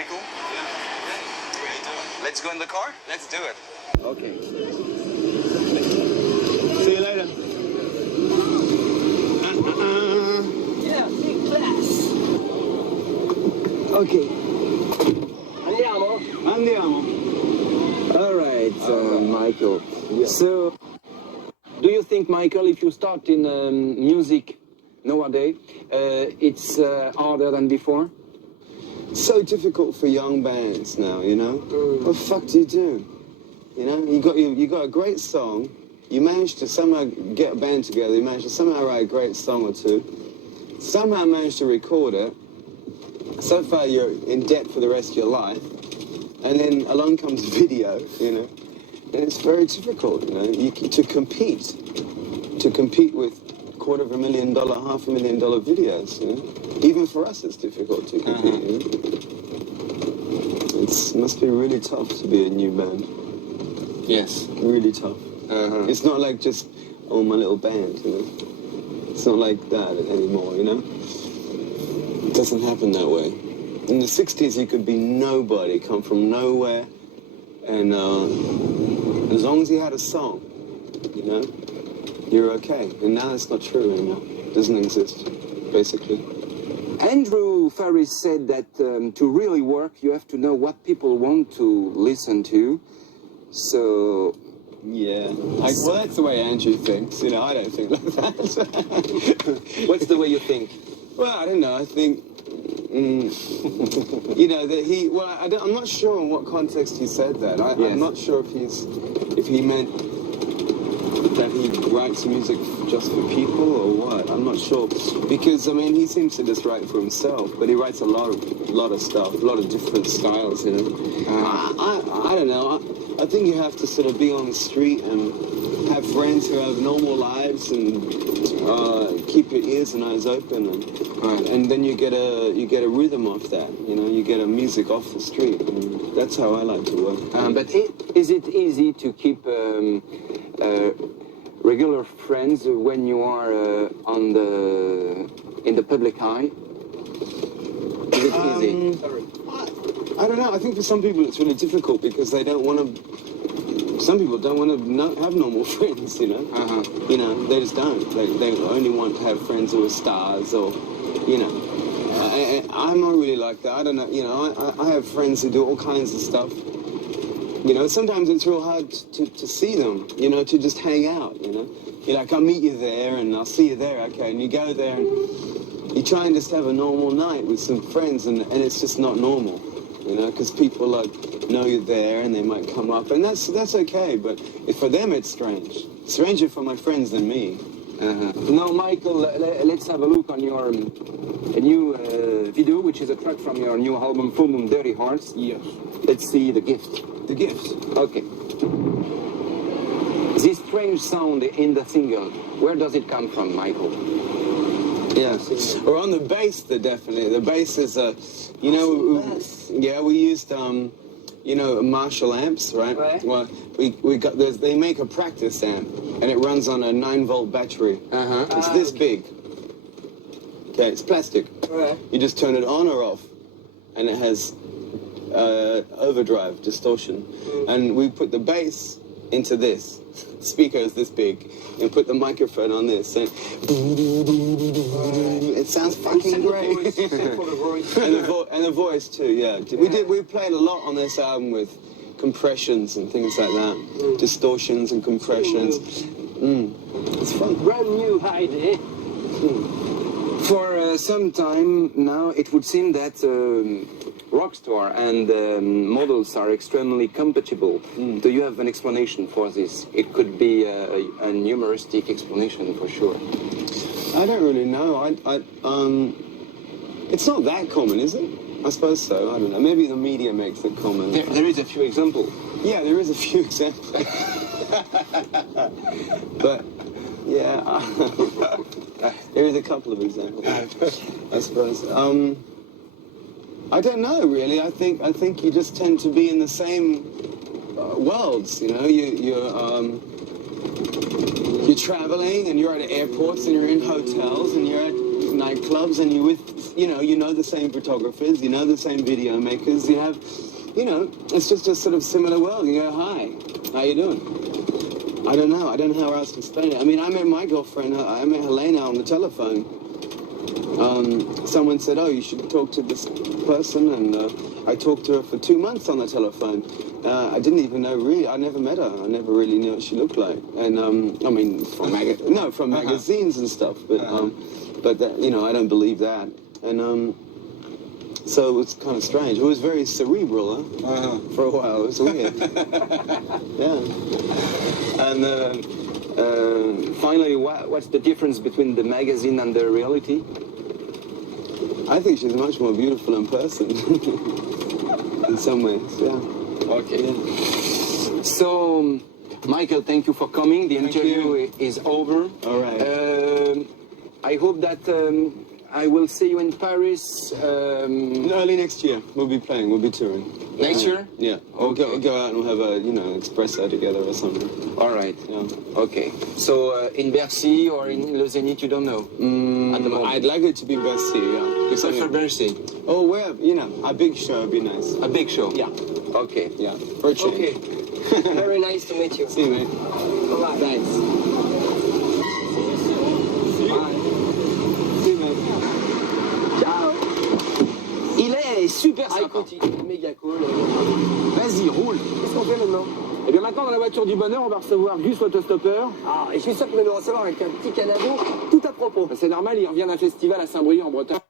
Michael? Yeah. Okay. What are you doing? Let's go in the car? Let's do it. Okay. See you later. Yeah, big class. Okay. Andiamo. All right, Michael. Yeah. So, do you think, Michael, if you start in music nowadays, it's harder than before? So difficult for young bands now, you know? What the fuck do? You know, you got a great song, you managed to somehow get a band together, you managed to somehow write a great song or two, somehow managed to record it, so far you're in debt for the rest of your life, and then along comes video, you know, and it's very difficult, you know, to compete with $250,000, $500,000 videos, you know? Even for us it's difficult to compete, you know? It must be really tough to be a new band. Yes. Really tough. It's not like just, oh, my little band, you know? It's not like that anymore, you know? It doesn't happen that way. In the 60s, you could be nobody, come from nowhere, and as long as you had a song, you know, you're okay. And now that's not true anymore. It doesn't exist, basically. Andrew Farris said that to really work, you have to know what people want to listen to. So... Yeah. Well, that's the way Andrew thinks. You know, I don't think like that. What's the way you think? Well, I don't know. I think, you know, that he. Well, I'm not sure in what context he said that. Yes. I'm not sure if he meant that he writes music just for people or what. I'm not sure, because I mean, he seems to just write for himself, but he writes a lot of stuff, a lot of different styles. You know, I don't know. I think you have to sort of be on the street and have friends who have normal lives and keep your ears and eyes open, and then you get a rhythm off that. You know, you get a music off the street. And that's how I like to work. But is it easy to keep regular friends when you are in the public eye? Is it easy? I don't know. I think for some people it's really difficult because they don't want to. Some people don't want to have normal friends, you know. You know, they just don't. They only want to have friends who are stars, or, you know. I'm not really like that. I don't know. You know, I have friends who do all kinds of stuff. You know, sometimes it's real hard to see them. You know, to just hang out. You know, you're like, I'll meet you there, and I'll see you there. Okay, and you go there, and you try and just have a normal night with some friends, and it's just not normal. You know, because people like know you're there and they might come up, and that's okay. But for them, it's strange. Stranger for my friends than me. Now, Michael, let's have a look on your new video, which is a track from your new album, Full Moon Dirty Hearts. Yes. Let's see the gift. The gift. Okay. This strange sound in the single, where does it come from, Michael? Yeah, or on the bass, definitely. The bass is, you know, we used, you know, Marshall amps, right? Well, we got this. They make a practice amp, and it runs on a 9-volt battery. It's this big. Okay, it's plastic. You just turn it on or off, and it has overdrive, distortion, and we put the bass into this. Speaker is this big, and put the microphone on this, and it sounds fucking great. and the voice too, yeah. We played a lot on this album with compressions and things like that, distortions and compressions. It's fun. Brand new idea. For some time now, it would seem that rockstar and models are extremely compatible. Do you have an explanation for this? It could be a numeristic explanation for sure. I don't really know. It's not that common, is it? I suppose so. I don't know. Maybe the media makes it common. There is a few examples. Yeah, there is a few examples. But yeah, there is a couple of examples, I suppose. I don't know, really. I think you just tend to be in the same worlds. You know, you're traveling, and you're at airports, and you're in hotels, and you're at nightclubs, and you're with you know the same photographers, you know the same video makers, you have, it's just a sort of similar world. You go, hi, how you doing? I don't know how else to explain it. I mean, I met my girlfriend, I met Helena on the telephone. Someone said, oh, you should talk to this person, and I talked to her for 2 months on the telephone. I didn't even know, really, I never met her. I never really knew what she looked like. And, I mean, from magazines and stuff, but I don't believe that. And so it was kind of strange. It was very cerebral, for a while. It was weird. Yeah. And finally, what's the difference between the magazine and the reality? I think she's much more beautiful in person. In some ways, yeah. Okay. Yeah. So, Michael, thank you for coming. The interview is over. All right. I hope that I will see you in Paris. Early next year, we'll be playing. We'll be touring. Next year? Yeah. We'll go out and we'll have a espresso together or something. All right. Yeah. Okay. So in Bercy or in Le Zénith, you don't know? At the moment. I'd like it to be Bercy, yeah. You prefer Bercy? Oh, where, a big show would be nice. A big show? Yeah. Okay. Yeah. For a change. Okay. Very nice to meet you. See you, mate. Bye-bye. Thanks. Bye. See you, mate. Ciao. Il est super sympa. Méga cool. Vas-y, roule. Qu'est-ce qu'on fait maintenant? Eh bien maintenant dans la voiture du bonheur, on va recevoir Gus l'autostoppeur. Ah, et je suis sûr qu'il va nous recevoir avec un petit canado tout à propos. C'est normal, il revient d'un festival à Saint-Brieuc en Bretagne.